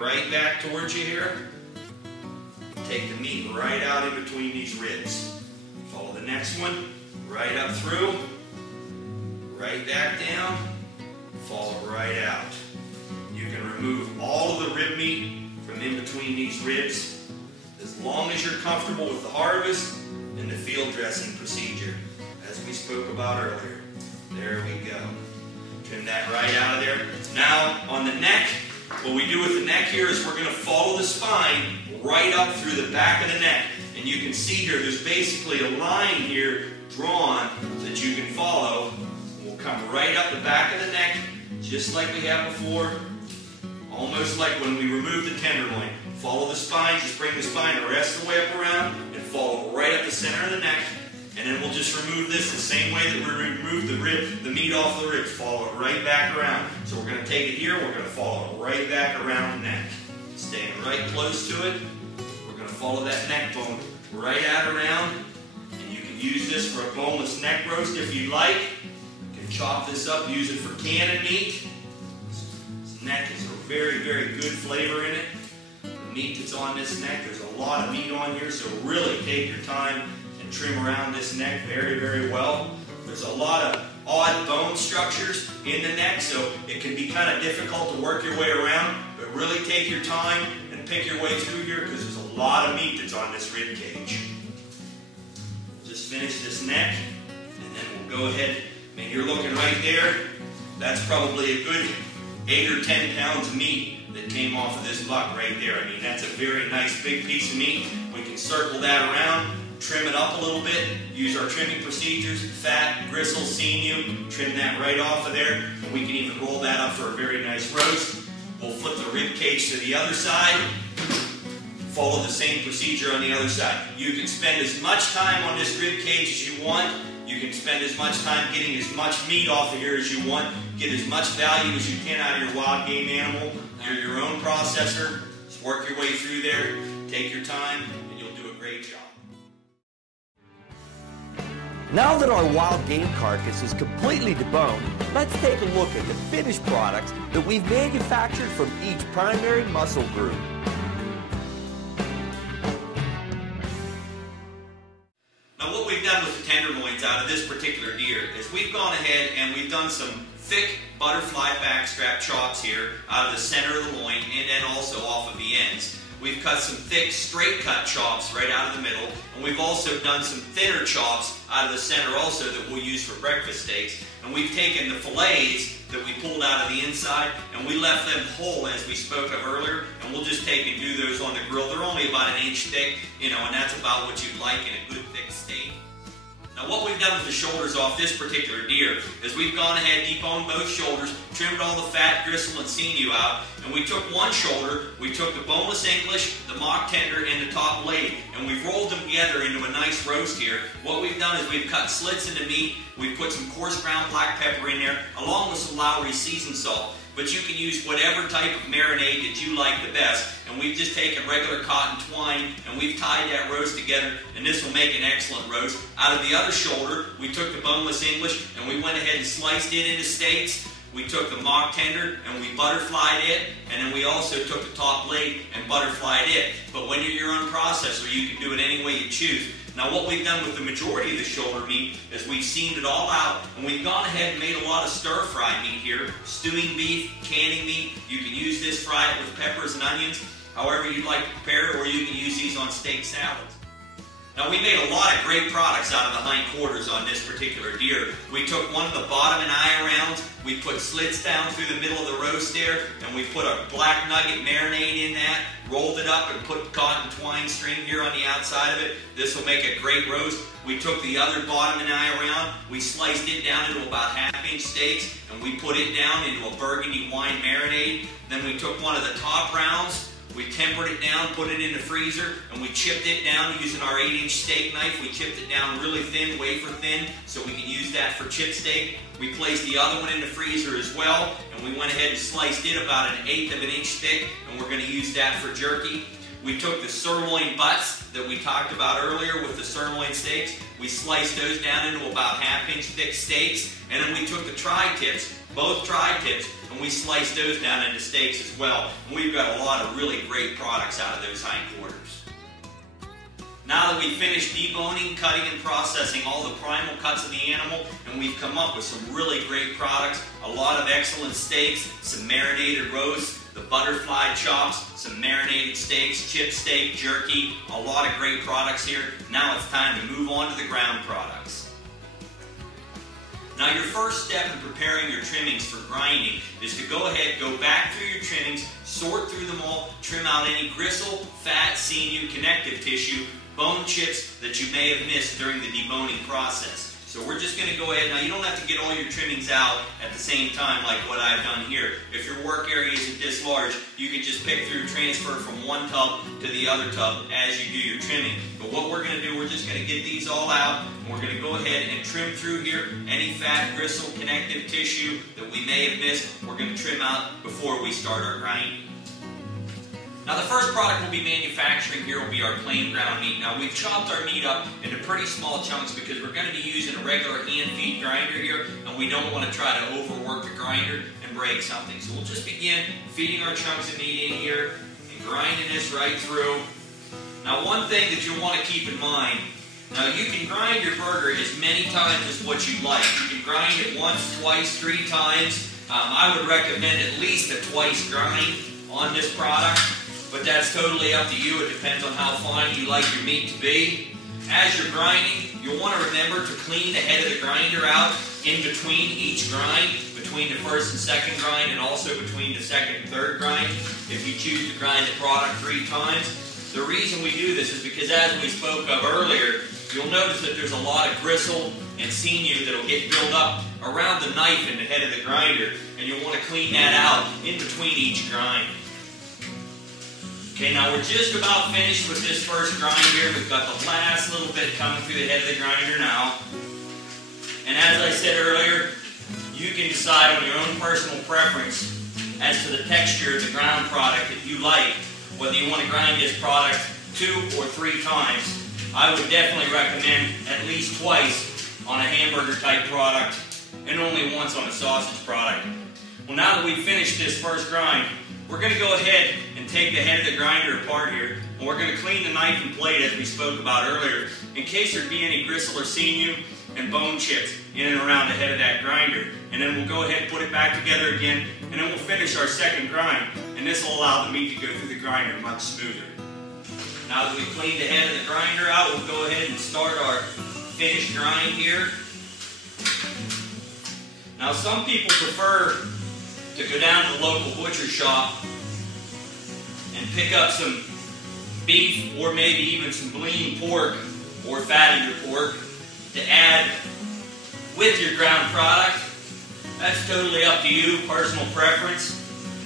Right back towards you here. Take the meat right out in between these ribs. Follow the next one, right up through, right back down, follow right out. You can remove all of the rib meat from in between these ribs as long as you're comfortable with the harvest and the field dressing procedure, as we spoke about earlier. There we go. Trim that right out of there. Now, on the neck, what we do with the neck here is we're going to follow the spine right up through the back of the neck. And you can see here, there's basically a line here drawn that you can follow. We'll come right up the back of the neck, just like we have before. Almost like when we remove the tenderloin. Follow the spine, just bring the spine the rest of the way up around and follow right up the center of the neck. And then we'll just remove this the same way that we remove the meat off the ribs. Follow it right back around. So we're going to take it here, we're going to follow it right back around the neck. Staying right close to it. We're going to follow that neck bone right out around. And you can use this for a boneless neck roast if you like. You can chop this up, use it for cannon meat. This neck is a very, very good flavor in it. The meat that's on this neck, there's a lot of meat on here, so really take your time and trim around this neck very, very well. There's a lot of odd bone structures in the neck, so it can be kind of difficult to work your way around, but really take your time and pick your way through here because there's a lot of meat that's on this rib cage. Just finish this neck, and then we'll go ahead. I mean, you're looking right there. That's probably a good 8 or 10 pounds of meat that came off of this buck right there. I mean, that's a very nice big piece of meat. We can circle that around, trim it up a little bit, use our trimming procedures, fat, gristle, sinew, trim that right off of there, and we can even roll that up for a very nice roast. We'll flip the rib cage to the other side, follow the same procedure on the other side. You can spend as much time on this rib cage as you want. You can spend as much time getting as much meat off of here as you want. Get as much value as you can out of your wild game animal. You're your own processor. Just work your way through there. Take your time, and you'll do a great job. Now that our wild game carcass is completely deboned, let's take a look at the finished products that we've manufactured from each primary muscle group. Now what we've done with the tenderloins out of this particular deer is we've gone ahead and we've done some thick butterfly backstrap chops here out of the center of the loin and then also off of the ends. We've cut some thick straight cut chops right out of the middle, and we've also done some thinner chops out of the center also that we'll use for breakfast steaks. And we've taken the fillets that we pulled out of the inside and we left them whole as we spoke of earlier, and we'll just take and do those on the grill. They're only about 1 inch thick, you know, and that's about what you'd like in a good thick steak. Now what we've done with the shoulders off this particular deer is we've gone ahead, deboned both shoulders, trimmed all the fat, gristle, and sinew out, and we took one shoulder, we took the boneless English, the mock tender, and the top blade, and we've rolled them together into a nice roast here. What we've done is we've cut slits in the meat, we've put some coarse ground black pepper in there, along with some Lowry seasoned salt. But you can use whatever type of marinade that you like the best. And we've just taken regular cotton twine and we've tied that roast together, and this will make an excellent roast. Out of the other shoulder, we took the boneless English and we went ahead and sliced it into steaks. We took the mock tender and we butterflied it, and then we also took the top blade and butterflied it. But when you're your own processor, you can do it any way you choose. Now what we've done with the majority of the shoulder meat is we've seamed it all out, and we've gone ahead and made a lot of stir-fry meat here. Stewing beef, canning meat. You can use this, fry it with peppers and onions, however you'd like to prepare it, or you can use these on steak salads. Now we made a lot of great products out of the hindquarters on this particular deer. We took one of the bottom and eye rounds, we put slits down through the middle of the roast there, and we put a black nugget marinade in that, rolled it up and put cotton twine string here on the outside of it. This will make a great roast. We took the other bottom and eye round, we sliced it down into about 1/2 inch steaks, and we put it down into a burgundy wine marinade. Then we took one of the top rounds, we tempered it down, put it in the freezer, and we chipped it down using our 8-inch steak knife. We chipped it down really thin, wafer thin, so we can use that for chip steak. We placed the other one in the freezer as well, and we went ahead and sliced it about 1/8 of an inch thick, and we're going to use that for jerky. We took the sirloin butts that we talked about earlier with the sirloin steaks. We sliced those down into about 1/2 inch thick steaks, and then we took the tri-tips, both tri-tips, and and we slice those down into steaks as well. And we've got a lot of really great products out of those hindquarters. Now that we've finished deboning, cutting, and processing all the primal cuts of the animal, and we've come up with some really great products, a lot of excellent steaks, some marinated roasts, the butterfly chops, some marinated steaks, chip steak, jerky, a lot of great products here. Now it's time to move on to the ground products. Now your first step in preparing your trimmings for grinding is to go ahead, go back through your trimmings, sort through them all, trim out any gristle, fat, sinew, connective tissue, bone chips that you may have missed during the deboning process. So we're just going to go ahead. Now you don't have to get all your trimmings out at the same time like what I've done here. If your work area isn't this large, you can just pick through, transfer from one tub to the other tub as you do your trimming. But what we're going to do, we're just going to get these all out, and we're going to go ahead and trim through here any fat, gristle, connective tissue that we may have missed. We're going to trim out before we start our grinding. Now the first product we'll be manufacturing here will be our plain ground meat. Now we've chopped our meat up into pretty small chunks because we're going to be using a regular hand feed grinder here, and we don't want to try to overwork the grinder and break something. So we'll just begin feeding our chunks of meat in here and grinding this right through. Now one thing that you'll want to keep in mind, now you can grind your burger as many times as what you'd like. You can grind it once, twice, 3 times. I would recommend at least a twice grind on this product. But that's totally up to you. It depends on how fine you like your meat to be. As you're grinding, you'll want to remember to clean the head of the grinder out in between each grind, between the first and second grind, and also between the second and third grind, if you choose to grind the product 3 times. The reason we do this is because, as we spoke of earlier, you'll notice that there's a lot of gristle and sinew that will get built up around the knife in the head of the grinder, and you'll want to clean that out in between each grind. Okay, now we're just about finished with this first grind here. We've got the last little bit coming through the head of the grinder now. And as I said earlier, you can decide on your own personal preference as to the texture of the ground product that you like, whether you want to grind this product 2 or 3 times. I would definitely recommend at least twice on a hamburger type product and only once on a sausage product. Well, now that we've finished this first grind, we're going to go ahead and take the head of the grinder apart here, and we're going to clean the knife and plate as we spoke about earlier, in case there'd be any gristle or sinew and bone chips in and around the head of that grinder. And then we'll go ahead and put it back together again, and then we'll finish our second grind, and this will allow the meat to go through the grinder much smoother. Now that we've cleaned the head of the grinder out, we'll go ahead and start our finished grind here. Now some people prefer to go down to the local butcher shop and pick up some beef or maybe even some lean pork or fattier pork to add with your ground product. That's totally up to you, personal preference.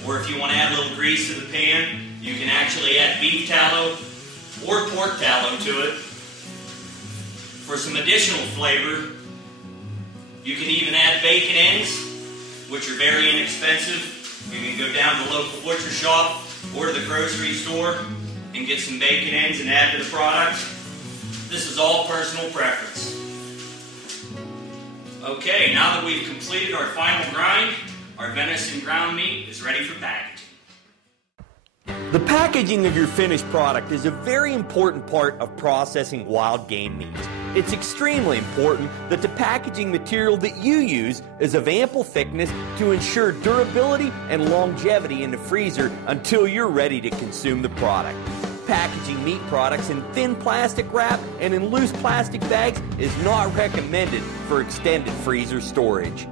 Or if you want to add a little grease to the pan, you can actually add beef tallow or pork tallow to it. For some additional flavor, you can even add bacon ends, which are very inexpensive. You can go down to the local butcher shop or to the grocery store and get some bacon ends and add to the product. This is all personal preference. Okay, now that we've completed our final grind, our venison ground meat is ready for packaging. The packaging of your finished product is a very important part of processing wild game meat. It's extremely important that the packaging material that you use is of ample thickness to ensure durability and longevity in the freezer until you're ready to consume the product. Packaging meat products in thin plastic wrap and in loose plastic bags is not recommended for extended freezer storage.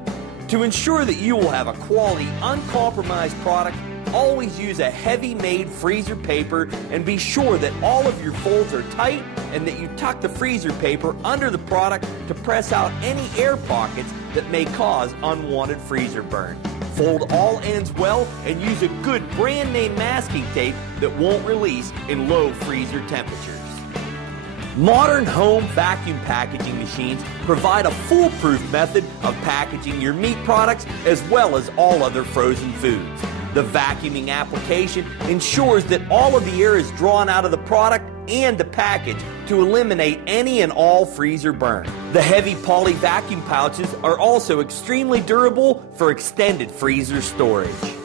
To ensure that you will have a quality, uncompromised product, always use a heavy-made freezer paper and be sure that all of your folds are tight and that you tuck the freezer paper under the product to press out any air pockets that may cause unwanted freezer burn. Fold all ends well and use a good brand name masking tape that won't release in low freezer temperatures. Modern home vacuum packaging machines provide a foolproof method of packaging your meat products as well as all other frozen foods. The vacuuming application ensures that all of the air is drawn out of the product and the package to eliminate any and all freezer burn. The heavy poly vacuum pouches are also extremely durable for extended freezer storage.